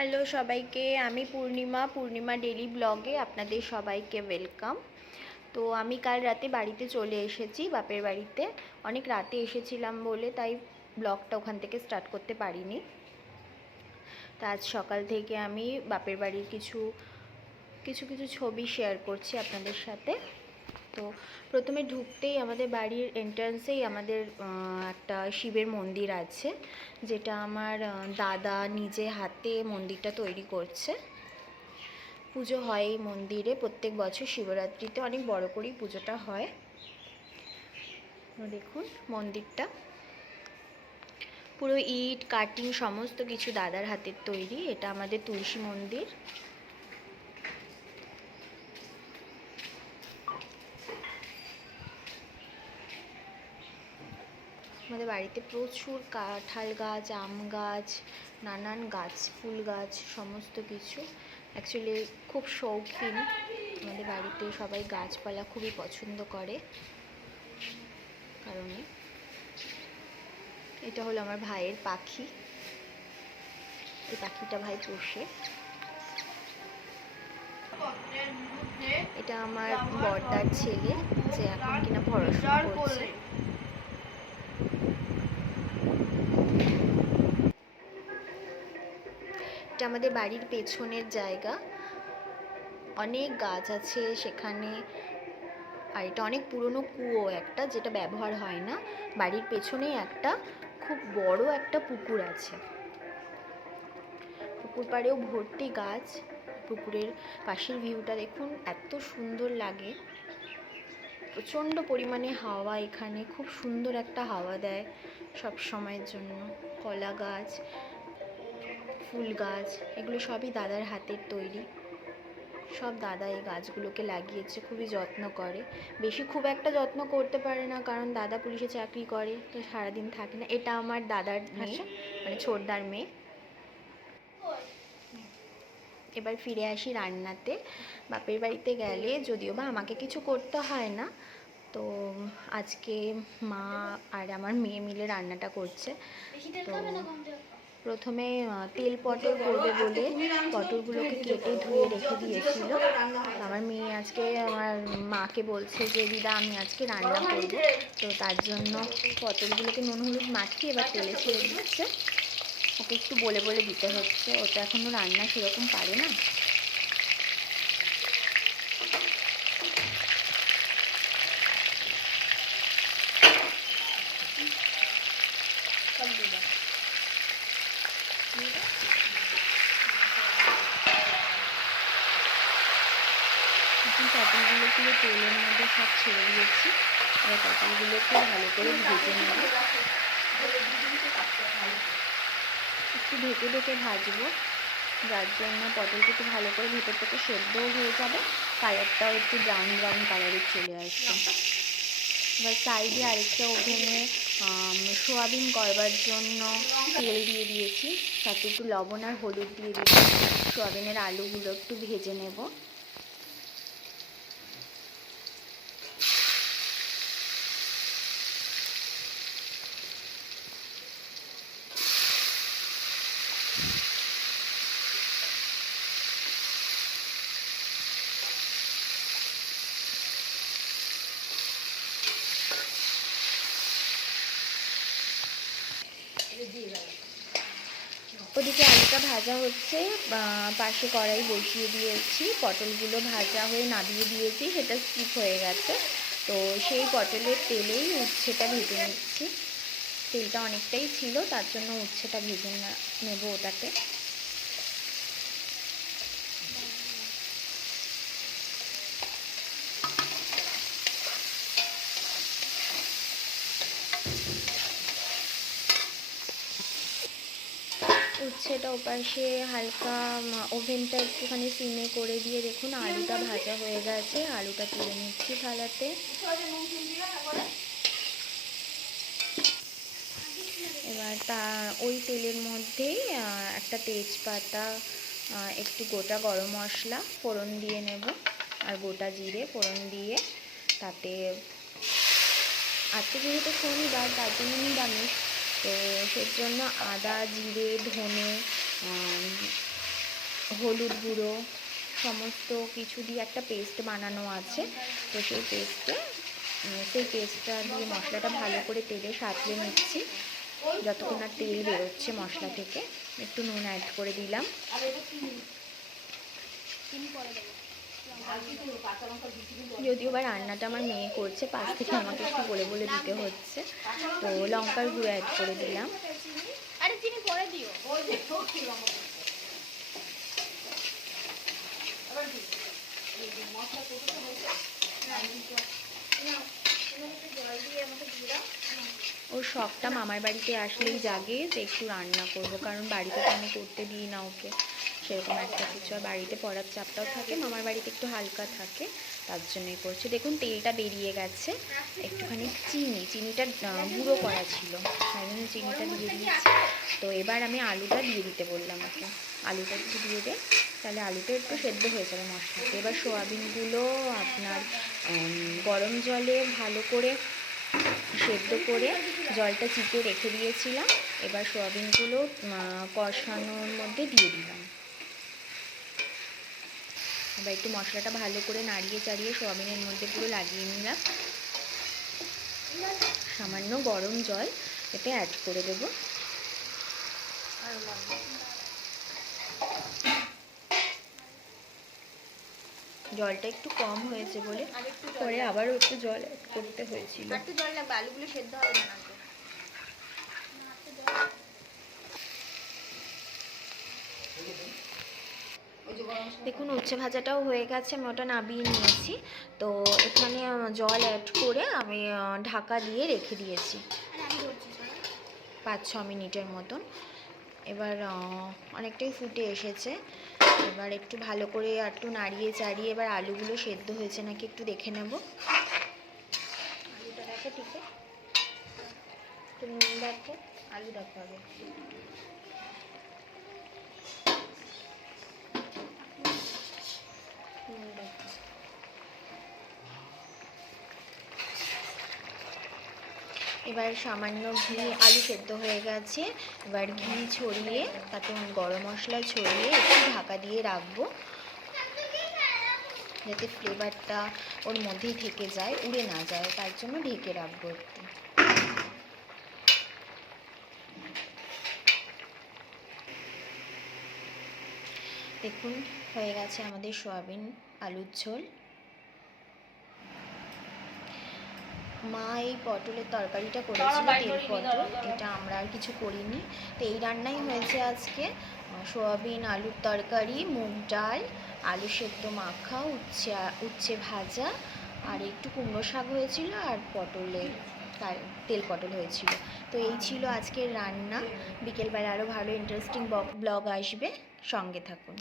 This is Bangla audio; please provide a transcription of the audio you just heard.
হ্যালো সবাইকে, আমি পূর্ণিমা ডেলি ব্লগে আপনাদের সবাইকে ওয়েলকাম। তো আমি কাল রাতে বাড়িতে চলে এসেছি, বাপের বাড়িতে। অনেক রাতে এসেছিলাম বলে তাই ব্লগটা ওখান থেকে স্টার্ট করতে পারিনি। তো আজ সকাল থেকে আমি বাপের বাড়ির কিছু ছবি শেয়ার করছি আপনাদের সাথে। তো প্রথমে ঢুকতেই আমাদের বাড়ির এন্ট্রান্সেই আমাদের একটা শিবের মন্দির আছে, যেটা আমার দাদা নিজে হাতে মন্দিরটা তৈরি করছে। পুজো হয় এই মন্দিরে প্রত্যেক বছর শিবরাত্রিতে, অনেক বড় করেই পুজোটা হয়। দেখুন মন্দিরটা পুরো ইট কাটিং সমস্ত কিছু দাদার হাতের তৈরি। এটা আমাদের তুলসী মন্দির। আমাদের বাড়িতে প্রচুর কাঁঠাল গাছ, আম গাছ, নানান গাছ, ফুল গাছ, সমস্ত কিছু। অ্যাকচুয়ালি খুব শৌখিন আমাদের বাড়িতে, সবাই গাছপালা খুবই পছন্দ করে কারণে। এটা হলো আমার ভাইয়ের পাখি, এই পাখিটা ভাই পোষে। এটা আমার বড়দার ছেলে, যে এখন কিনা পড়াশোনা করছে। এটা আমাদের বাড়ির পেছনের জায়গা, অনেক গাছ আছে সেখানে। আর এটা অনেক পুরনো কুয়ো একটা, যেটা ব্যবহার হয় না। বাড়ির পেছনেই একটা খুব বড় একটা পুকুর আছে, পুকুর পাড়েও ভর্তি গাছ। পুকুরের পাশের ভিউটা দেখুন, এত সুন্দর লাগে। প্রচণ্ড পরিমাণে হাওয়া এখানে, খুব সুন্দর একটা হাওয়া দেয় সব সময়ের জন্য। কলা গাছ, ফুল গাছ, এগুলো সবই দাদার হাতের তৈরি। সব দাদা এই গাছগুলোকে লাগিয়েছে, খুবই যত্ন করে। খুব একটা যত্ন করতে পারে না, কারণ দাদা পুলিশে চাকরি করে, তো সারাদিন থাকে না। এটা আমার দাদার মেয়ে, মানে ছোটদার মেয়ে। এবার ফিরে আসি রান্নাতে। বাপের বাড়িতে গেলে যদিও বা আমাকে কিছু করতে হয় না, তো আজকে মা আর আমার মেয়ে মিলে রান্নাটা করছে। তো প্রথমে তেল পটল করবে বলে পটলগুলোকে কেটে ধুয়ে রেখে দিয়েছিল। আমার মেয়ে আজকে আমার মাকে বলছে যে দিদা আমি আজকে রান্না করব, তো তার জন্য পটলগুলোকে নুন হলুদ মাখিয়ে এবার তেলে ছেড়ে দিচ্ছে। ওকে একটু বলে বলে দিতে হচ্ছে, ও তো এখনও রান্না সেরকম পারে না। এখন পটলগুলো পুরো তেলের মধ্যে সব ছেড়ে দিয়েছি। এবার পটলগুলোকে ভালো করে ভেজে নেব, একটু ঢেকে ঢেকে ভাজবো, যার জন্য পটলটা একটু ভালো করে ভেতর থেকে সেদ্ধও হয়ে যাবে, কালারটাও একটু ব্রাউন ব্রাউন কালারে চলে আসবে। এবার সাইডে আরেকটা ওভেনে সোয়াবিন করবার জন্য তেল দিয়ে দিয়েছি, তাতে একটু লবণ আর হলুদ দিয়ে দিয়েছি। সোয়াবিনের আলুগুলো একটু ভেজে নেব। ওদিকে আলুটা ভাজা হচ্ছে, পাশে কড়াই বসিয়ে দিয়েছি। পটলগুলো ভাজা হয়ে নামিয়ে দিয়েছি, সেটা স্কিপ হয়ে গেছে। তো সেই পটলের তেলেই উচ্ছেটা ভেজে নিচ্ছি। তেলটা অনেকটাই ছিল, তার জন্য উচ্ছেটা ভেজে নেব ওটাতে। উচ্ছেটা ওপাশে হালকা ওভেনটা একটুখানি সিমে করে দিয়ে দেখুন আলুটা ভাজা হয়ে গেছে। আলুটা তুলে নিচ্ছি থালাতে। এবার ওই তেলের মধ্যেই একটা তেজপাতা, একটু গোটা গরম মশলা ফোড়ন দিয়ে নেব, আর গোটা জিরে ফোড়ন দিয়ে, তাতে আজকে যেহেতু শনিবার তার জন্য নিরামিষ, তো সেজন্য আদা জিরে ধনে হলুদ গুঁড়ো সমস্ত কিছু দিয়ে একটা পেস্ট বানানো আছে। তো সেই পেস্টটা দিয়ে মশলাটা ভালো করে তেলে সাঁতলে নিচ্ছি যতক্ষণ না তেল বেরোচ্ছে মশলা থেকে। একটু নুন অ্যাড করে দিলাম। যদিও বা রান্নাটা আমার মেয়ে করছে, পাশ থেকে আমাকে একটু বলে বলে দিতে হচ্ছে। তো লঙ্কার গুঁড়ো অ্যাড করে দিলাম। ওর শখটা মামার বাড়িতে আসলেই জাগে যে একটু রান্না করব, কারণ বাড়িতে তো আমি করতে দিই না ওকে সেরকম একটা কিছু। আর বাড়িতে পড়ার চাপটাও থাকে, মামার বাড়িতে একটু হালকা থাকে, তার জন্যই করছে। দেখুন তেলটা বেরিয়ে গেছে। একটুখানি চিনিটা গুঁড়ো করা ছিল, তাই জন্য চিনিটা দিয়ে দিয়েছি। তো এবার আমি আলুটা দিয়ে দিতে বললাম ওকে, আলুটা একটু দিয়ে দে, তাহলে আলুটা একটু সেদ্ধ হয়ে যাবে মশলাতে। এবার সোয়াবিনগুলো আপনার গরম জলে ভালো করে সেদ্ধ করে জলটা চিপে রেখে দিয়েছিলাম। এবার সোয়াবিনগুলো কষানোর মধ্যে দিয়ে দিলাম। এবার একটু মশলাটা ভালো করে নাড়িয়ে চাড়িয়ে সোয়াবিনের মধ্যে পুরো লাগিয়ে নিলাম। সামান্য গরম জল এতে অ্যাড করে দেব। জলটা একটু কম হয়েছে বলে পরে আবারও একটু জল অ্যাড করতে হয়েছিল। একটু জল লাগবে, আলুগুলো সেদ্ধ হবে না। দেখুন উচ্ছে ভাজাটাও হয়ে গেছে, আমি ওটা নামিয়ে নিয়েছি। তো এখানে জল অ্যাড করে আমি ঢাকা দিয়ে রেখে দিয়েছি 5-6 মিনিটের মতন। এবার অনেকটাই ফুটে এসেছে। এবার একটু ভালো করে একটু নাড়িয়ে চাড়িয়ে এবার আলুগুলো সেদ্ধ হয়েছে নাকি একটু দেখে নেব। আলুটা দেখো, ঠিক আছে, একটু নুন দেখো, আলু দেখো আগে। এবার সামান্য ঘি, আলু সেদ্ধ হয়ে গেছে, এবার ঘি ছড়িয়ে তাতে গরম মশলা ছড়িয়ে একটু ঢাকা দিয়ে রাখবো যাতে ফ্লেভারটা ওর মধ্যেই থেকে যায়, উড়ে না যায়, তার জন্য ঢেকে রাখবো একটু। দেখুন হয়ে গেছে আমাদের সয়াবিন আলুর ঝোল। মা এই পটলের তরকারিটা করেছিল, তেল পটল, এটা আমরা আর কিছু করিনি। তো এই রান্নাই হয়েছে আজকে, সয়াবিন আলুর তরকারি, মুগ ডাল, আলু সেদ্ধ মাখা, উচ্ছে ভাজা, আর একটু কুমড়ো শাক হয়েছিল, আর তেল পটল হয়েছিল। তো এই ছিল আজকের রান্না। বিকেলবেলা আরও ভালো ইন্টারেস্টিং ব্লগ আসবে, সঙ্গে থাকুন।